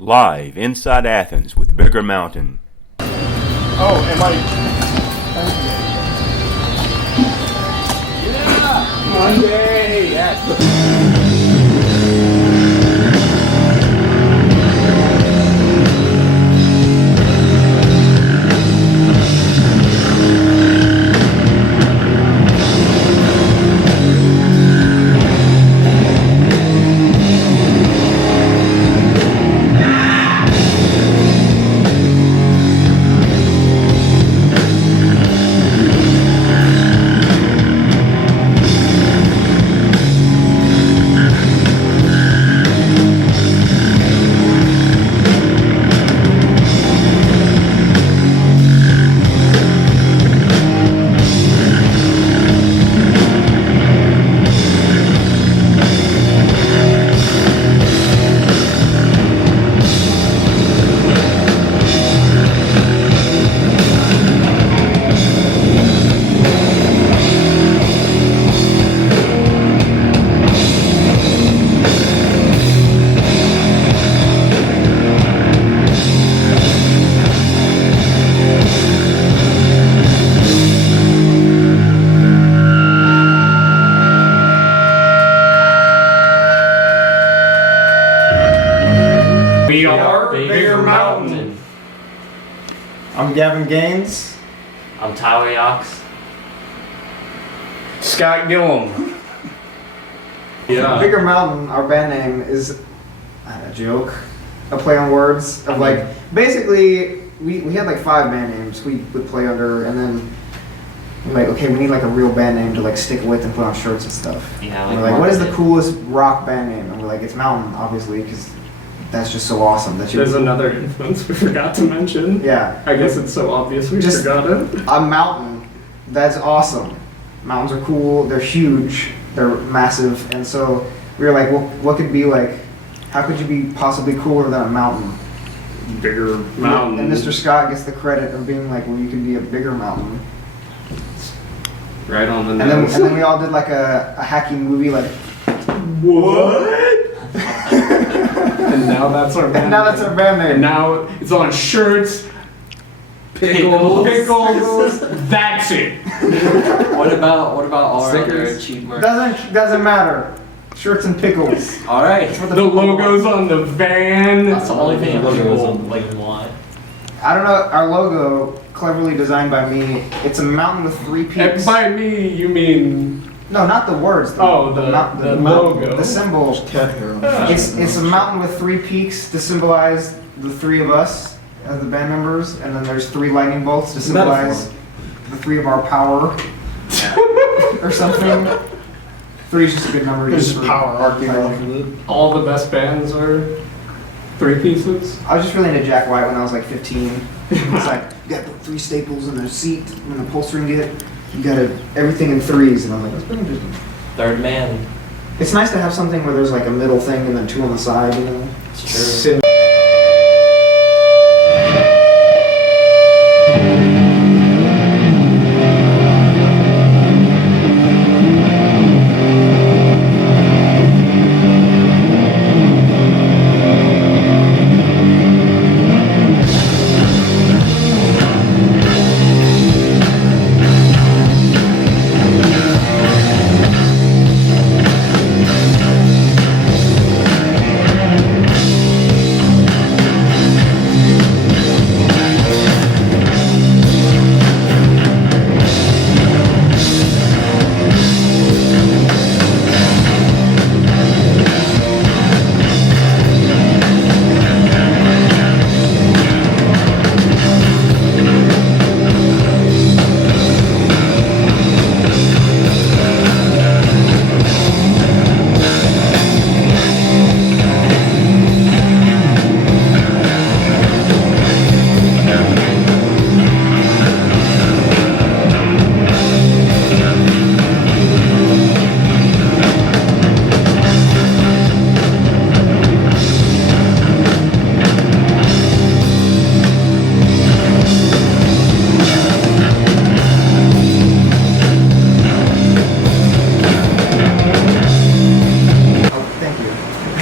Live inside Athens with Bigger Mountain. Oh, am I? Yeah! Monday! Yes! We are Bigger Mountain. I'm Gavin Gaines. I'm Tyler Yox. Scott Gillum. Yeah. Bigger Mountain, our band name, is a joke, a play on words of like, basically, we had like 5 band names we would play under, and then we're like, okay, we need like a real band name to like stick with and put on shirts and stuff. Yeah, And we're like, what is the coolest rock band name? And we're like, it's Mountain, obviously, because that's just so awesome that you. There's another influence we forgot to mention. Yeah. I guess it's so obvious we Just- forgot it. A mountain, that's awesome. Mountains are cool, they're huge, they're massive, and so we were like, well, what could be like, how could you be possibly cooler than a mountain? Bigger mountain. And Mr. Scott gets the credit of being like, well, you can be a bigger mountain. Right on the And nose. then we all did like a hacky movie, like, What? And now that's our band and now that's our band And name. now it's on shirts. Pickles. Pickles. That's it. What about all our other Stickers? cheap merch? Doesn't matter. Shirts and pickles. All right. The logo's on the van. That's the only thing people like want. I don't know, our logo, cleverly designed by me, it's a mountain with 3 And peaks. by me, you mean No, not the words. The the logo. The symbol. It's a mountain with 3 peaks to symbolize the 3 of us as the band members, and then there's 3 lightning bolts to symbolize the 3 of our power, or something. 3 is just a good number. There's just for power archeology. all the best bands are 3 pieces? I was just really into Jack White when I was like 15. It's like, you gotta put 3 staples in the seat when the upholstering get. You gotta, everything in 3s, and I'm like, that's pretty interesting. Third man. It's nice to have something where there's like a middle thing and then 2 on the side, you know? It's true.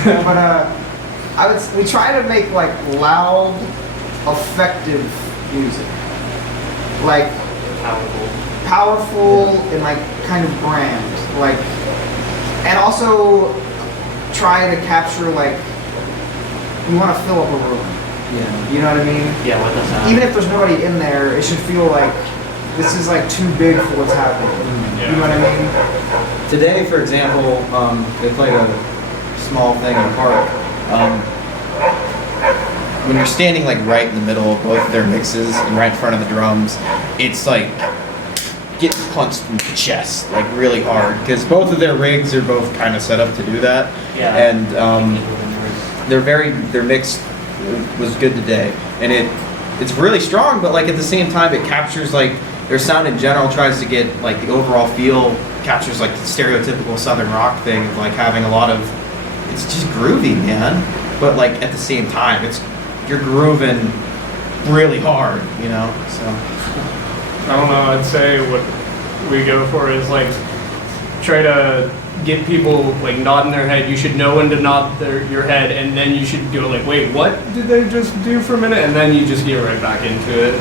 But we try to make like loud, effective music, like powerful and like kind of grand, like, and also try to capture like you want to fill up a room. Yeah. You know what I mean? Yeah, what does that? Even if there's nobody in there, it should feel like this is like too big for what's happening. You know what I mean? Today, for example, they played a small thing in the park. When you're standing like right in the middle of both of their mixes and right in front of the drums, it's like getting punched in the chest, like really hard, because both of their rigs are both kind of set up to do that. Yeah. And their mix was good today, and it's really strong, but like at the same time, it captures like their sound in general tries to get like the overall feel, captures like the stereotypical Southern rock thing of like having a lot of, it's just groovy, man. But like at the same time, you're grooving really hard, you know. So I don't know. I'd say what we go for is like try to get people like nodding their head. You should know when to nod your head, and then you should do it like, wait, what did they just do for a minute? And then you just get right back into it.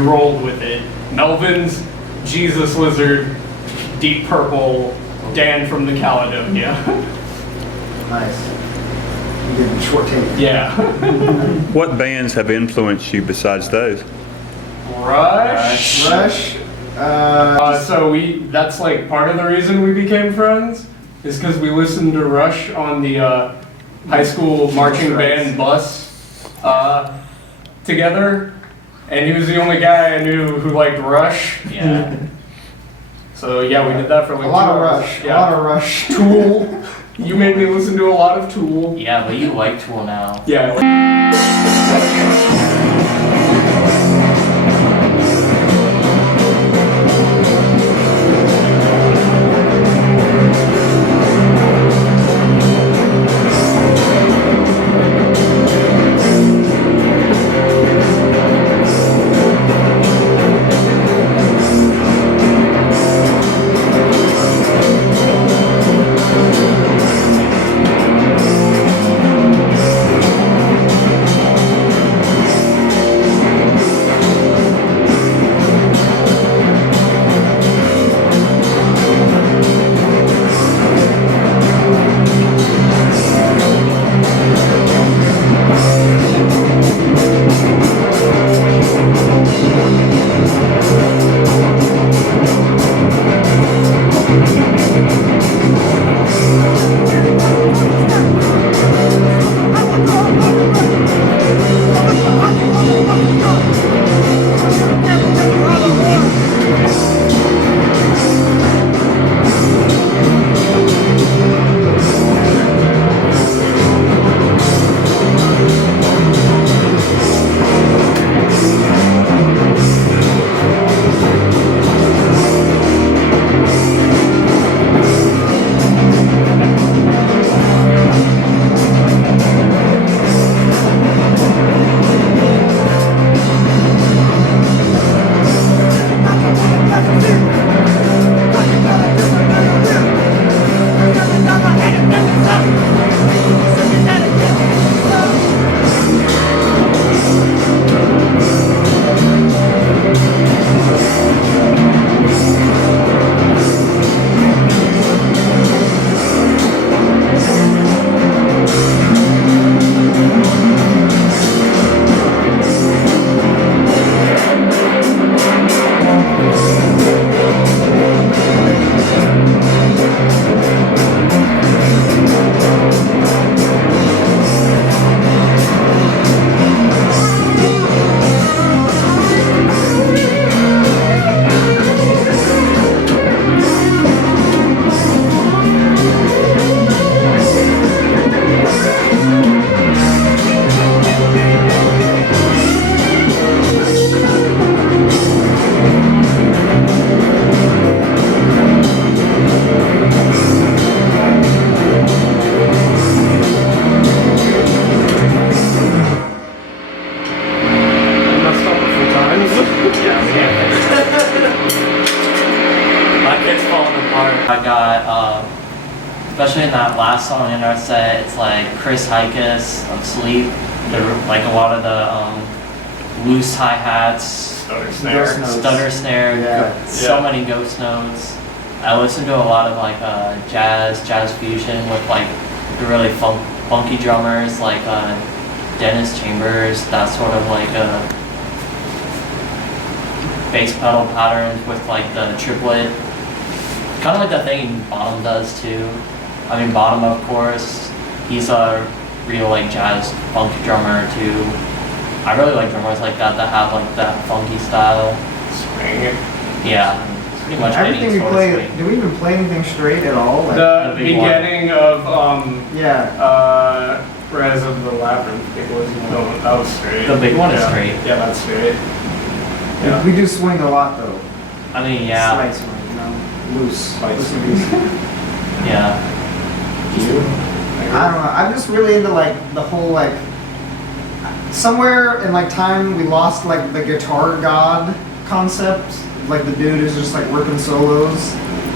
Rolled with it. Melvin's Jesus Lizard, Deep Purple, Dan from the Caledonia. Nice. You did the short tape. Yeah. What bands have influenced you besides those? Rush. Rush. That's like part of the reason we became friends is because we listened to Rush on the high school marching band bus together. And he was the only guy I knew who liked Rush. Yeah. So yeah, we did that for like A lot 2 of hours. Rush. Yeah. A lot of Rush. Tool. You made me listen to a lot of Tool. Yeah, but you like Tool now. Yeah. It's falling apart. I got, especially in that last song in our set, it's like Chris Hikus of Sleep. Like a lot of the loose hi-hats, stutter snare, Yeah. so many ghost notes. I listen to a lot of like jazz fusion with like the really funky drummers like Dennis Chambers, that sort of like bass pedal patterns with like the triplet. Kind of like the thing Bottom does too. I mean Bottom, of course, he's a real like jazz funk drummer too. I really like drummers like that have like that funky style. Swing. Yeah. Pretty much Everything any we sort play, of swing. do we even play anything straight at all? Like, The big one. beginning of yeah. Rise of the Labyrinth, it was that was straight. The big one is Yeah. straight. Yeah, that's straight. Yeah. We do swing a lot though. I mean, yeah, Slight swing, you know, loose. Slight Loose swing. and loose. yeah. I don't know. I'm just really into like the whole like. Somewhere in like time we lost like the guitar god concept. Like the dude is just like ripping solos.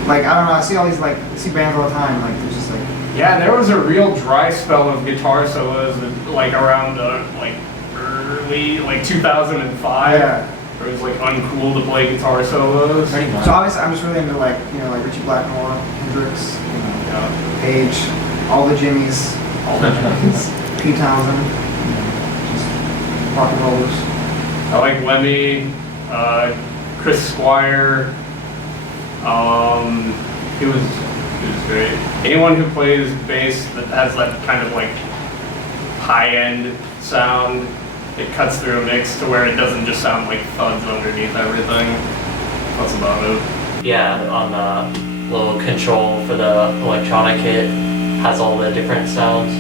Like I don't know. I see all these like I see bands all the time. Like they're just like. Yeah, there was a real dry spell of guitar solos like around like early like 2005. Yeah. Where it was like uncool to play guitar solos. Pretty much. So obviously I'm just really into like like Richie Blackmore, Hendrix, Yeah. Page, all the Jimmies, All the times. Pete Townsend, just rock and rollers. I like Lemmy, Chris Squire. He was great. Anyone who plays bass that has that kind of like high-end sound, it cuts through a mix to where it doesn't just sound like thuds underneath everything. That's about it. Yeah, on the little control for the electronic kit has all the different sounds.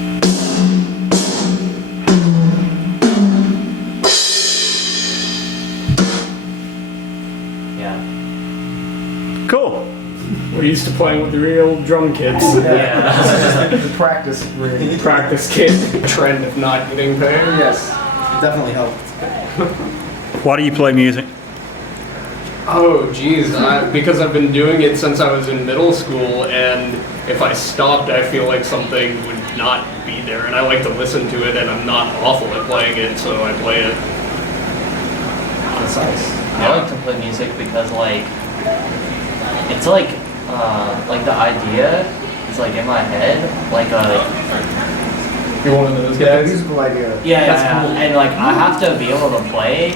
Yeah. Cool. We're used to playing with the real drum kits. Yeah. The practice rig. Practice kit. Trend of not getting paid. Yes, definitely helped. Why do you play music? Oh, geez, because I've been doing it since I was in middle school, and if I stopped, I feel like something would not be there, and I like to listen to it, and I'm not awful at playing it, so I play it. That's nice. I like to play music because like it's like the idea is like in my head like You're one of those Yeah, guys? musical idea. yeah, and like I have to be able to play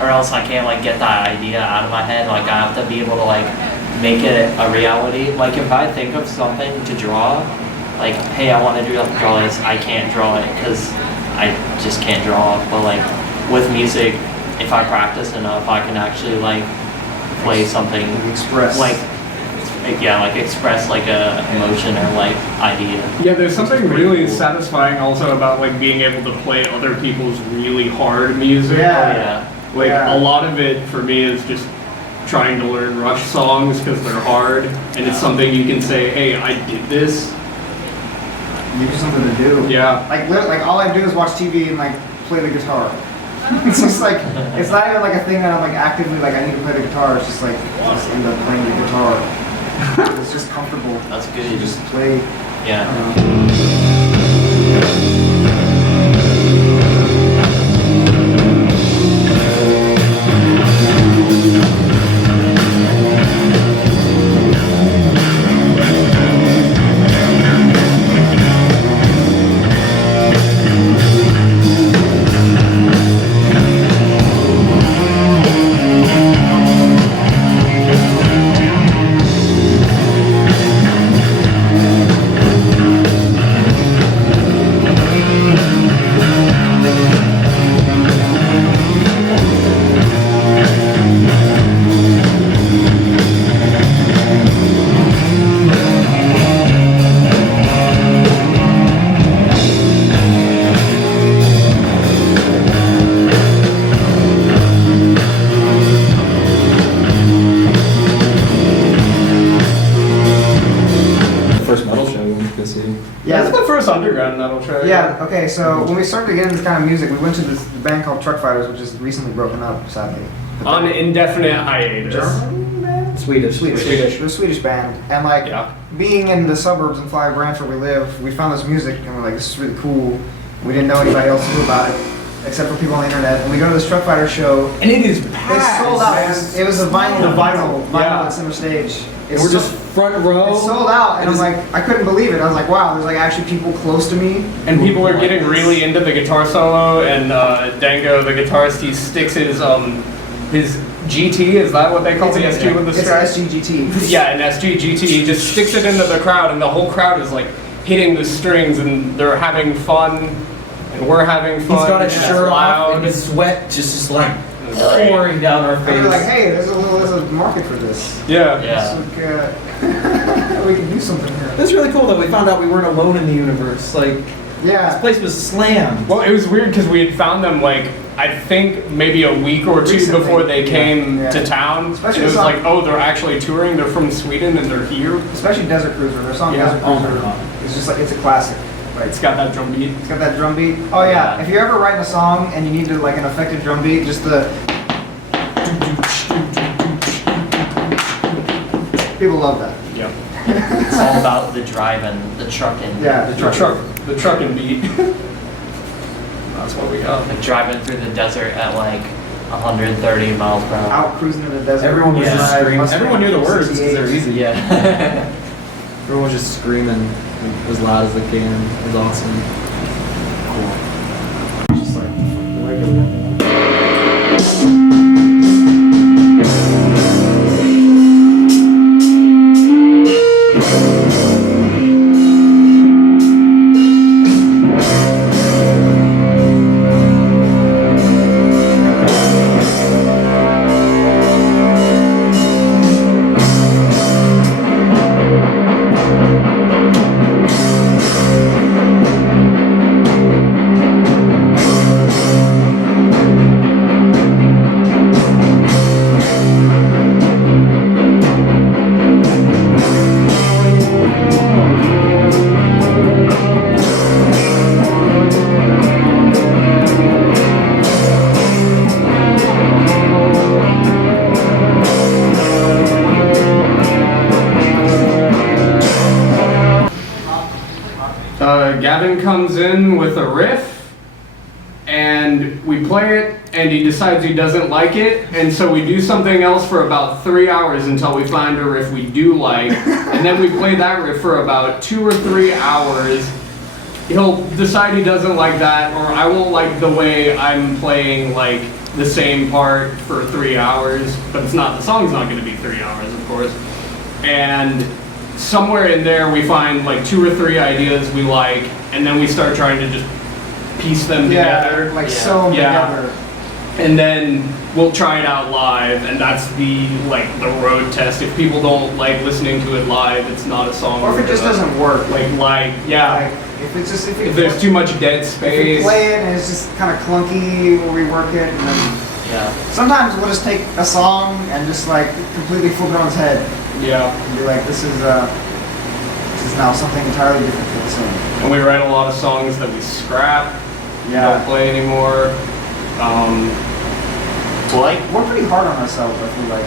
or else I can't like get that idea out of my head. Like I have to be able to like make it a reality. Like if I think of something to draw, like hey I want to draw this, I can't draw it because I just can't draw. But like with music, if I practice enough, I can actually like play something Express. like express like a emotion or like idea. Yeah, there's something really satisfying also about like being able to play other people's really hard music. Yeah. Yeah. Like Yeah. a lot of it for me is just trying to learn Rush songs because they're hard, and it's something you can say, hey, I did this. Give you something to do. Yeah. Like all I do is watch TV and like play the guitar. It's just like it's not even like a thing that I'm like actively like I need to play the guitar. It's just like I just end up playing the guitar. It's just comfortable. That's You good. just play. Yeah. First metal show we went to see. That's Yeah. the first underground metal show. Yeah. Okay. So when we started to get into this kind of music, we went to this band called Truck Fighters, which is recently broken up, sadly. On indefinite hiatus. German band? Swedish. We're a Swedish band, and like Yeah. being in the suburbs in Flowery Branch where we live, we found this music and we're like, this is really cool. We didn't know anybody else knew about it except for people on the internet. And we go to this Truck Fighter show. And it is It's packed. sold out. It was a vinyl Yeah. at center stage. And we're just front row. It's sold out, and I'm like, I couldn't believe it. I was like, wow, there's like actually people close to me. And people are getting really into the guitar solo, and Dango, the guitarist, he sticks his GT, is that what they call the SG with the It's strings? an SGGT. Yeah, an SG GT, he just sticks it into the crowd, and the whole crowd is like hitting the strings, and they're having fun, and we're having fun. He's got his and it's shirt off, loud. and his sweat just like Great. pouring down our And we were like, face. hey, there's a market for this. Yeah. Yeah. It's like, we can do something here. It was really cool that we found out we weren't alone in the universe. Like, this Yeah. place was slammed. Well, it was weird because we had found them like I think maybe a week or two Recently, before they yeah, came yeah. to town. Especially it was the song- like, oh, they're actually touring. They're from Sweden and they're here. Especially Desert Cruiser. Their song Yeah. Desert Oh my Cruiser God. is just like, it's a classic. Like, It's got that drum beat. it's got that drum beat. Oh yeah, Yeah. if you're ever writing a song and you need to like an effective drum beat, just the people love that. Yeah. It's all about the driving, the trucking. Yeah, The trucking beat. That's what we got. Like driving through the desert at like 130 miles per hour. Out cruising in the desert. Everyone was Yeah. just screaming. Mustang Everyone knew the words because they're 68. easy. Yeah. Everyone was just screaming as loud as they can. It was awesome. Just like regular. Gavin comes in with a riff, and we play it, and he decides he doesn't like it, and so we do something else for about 3 hours until we find a riff we do like, and then we play that riff for about 2 or 3 hours. He'll decide he doesn't like that, or I won't like the way I'm playing like the same part for 3 hours, but it's not, the song's not going to be 3 hours, of course. And somewhere in there we find like 2 or 3 ideas we like, and then we start trying to just piece them together. Yeah, like Yeah. sew them Yeah. together. And then we'll try it out live, and that's the road test. If people don't like listening to it live, it's not a song. Or if it just we're gonna- doesn't work. like yeah. Like, if it's just, If there's too much dead if we space. play it and it's just kind of clunky, we'll rework it, and then Yeah. sometimes we'll just take a song and just like completely flip it on its head Yeah. and be like, this is now something entirely different for the song. And we write a lot of songs that we scrap. Yeah. Don't play anymore. Well, like, We're pretty hard on ourselves, I feel like.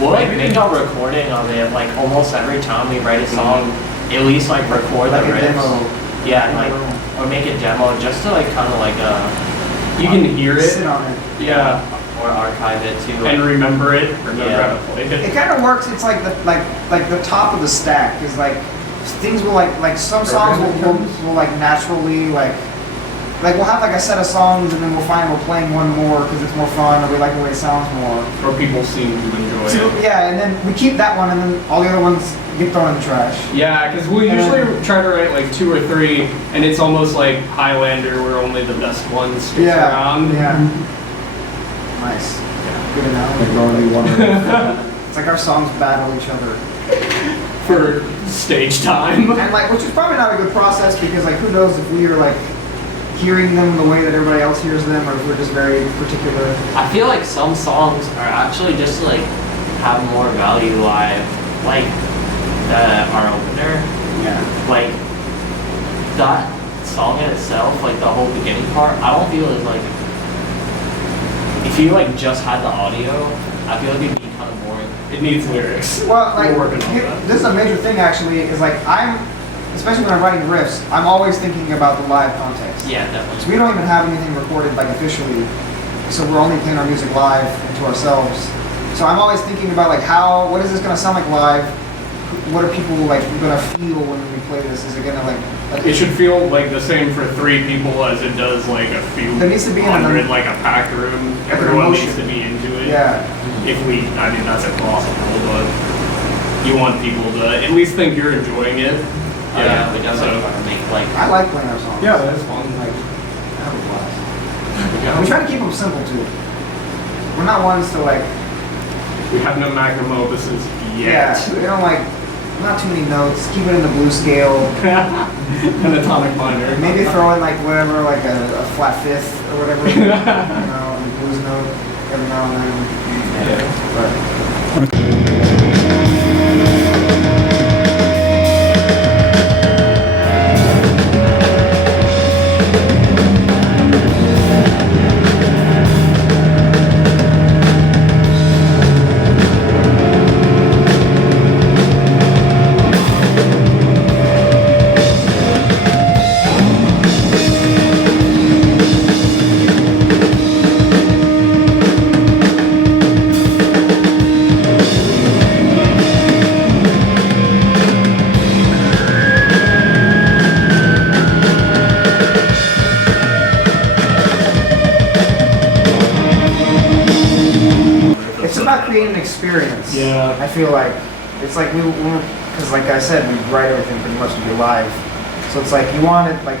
we'll like make a recording of it. Like almost every time we write a song, at least like record Like the a riffs. demo. Yeah, and, like or make a demo just to like kind of like You can hear Sit it. on it. Yeah. or archive it too. And remember it. Remember Yeah. how to play it. It kind of works. It's like the top of the stack is like things will like some songs will like naturally like we'll have like a set of songs and then we'll find we're playing one more because it's more fun or we like the way it sounds more. Or people seem to enjoy So, it. yeah, and then we keep that one and then all the other ones get thrown in the trash. Yeah, because we And usually then- try to write like 2 or 3, and it's almost like Highlander, where only the best ones stick around. Yeah. Nice. Good Like analogy. only one. It's like our songs battle each other. For stage time. And like, which is probably not a good process because like, who knows if we are like hearing them the way that everybody else hears them, or if we're just very particular. I feel like some songs are actually just to, like have more value live, like our opener. Yeah. Like that song in itself, like the whole beginning part, I don't feel as like if you like just had the audio, I feel like it'd be kind of boring. It needs lyrics. Well, like, We're working on that. this is a major thing actually, is like, especially when I'm writing riffs, I'm always thinking about the live context. Yeah, So definitely. we don't even have anything recorded like officially, so we're only playing our music live and to ourselves. So I'm always thinking about like what is this gonna sound like live? What are people like gonna feel when we play this? Is it gonna like It should feel like the same for 3 people as it does like a few There needs to be an hundred, like a packed room. Like an Everyone emotion. needs to be into it. yeah. I mean, that's impossible, but you want people to at least think you're enjoying it. Oh, yeah, we definitely want to make like. I like playing our songs. Yeah, that's fun. Like, I have a blast. We try to keep them simple too. We're not ones to like, We have no magnum opuses yeah, yet. we don't like, not too many notes. Keep it in the blues scale. Pentatonic minor. Maybe throw in like whatever, like a flat fifth or whatever, you know, and a blues note every now and then. But it's about creating an experience. Yeah. I feel like it's like because like I said, we write everything pretty much to be live. So it's like you want it like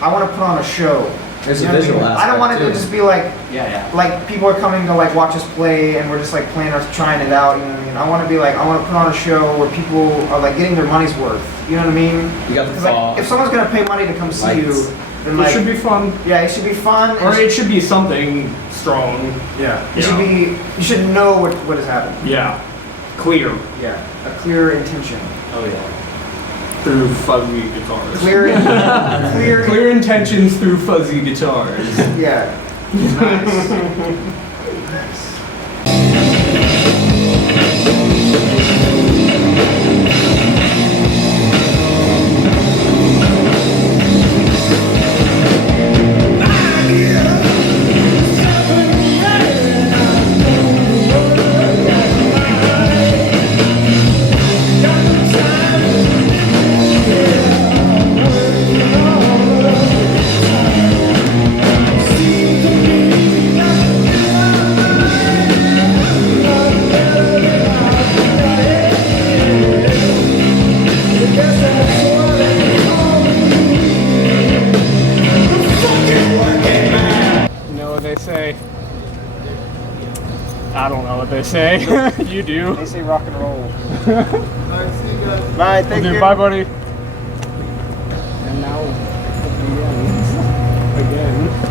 I want to put on a show. There's You a know what I visual mean? I don't want it to aspect, just be like Yeah. like people are coming to like watch us play and we're just like playing or trying it out. You know what I mean? I want to be like I want to put on a show where people are like getting their money's worth. You know what I mean? You got the Because like fog. if someone's gonna pay money to come see you, Lights. then It like should be fun. yeah, it should be fun. Or it should be something strong. yeah, it Yeah. should be. You should know what has happened. Yeah. Clear. Yeah, a clear intention. Oh yeah. Through fuzzy guitars. Clear, clear, Clear intentions through fuzzy guitars. Yeah. Nice. Nice. You know what they say? I don't know what they say. You do. They say rock and roll. Bye. Thank you. Bye, buddy. And now, again.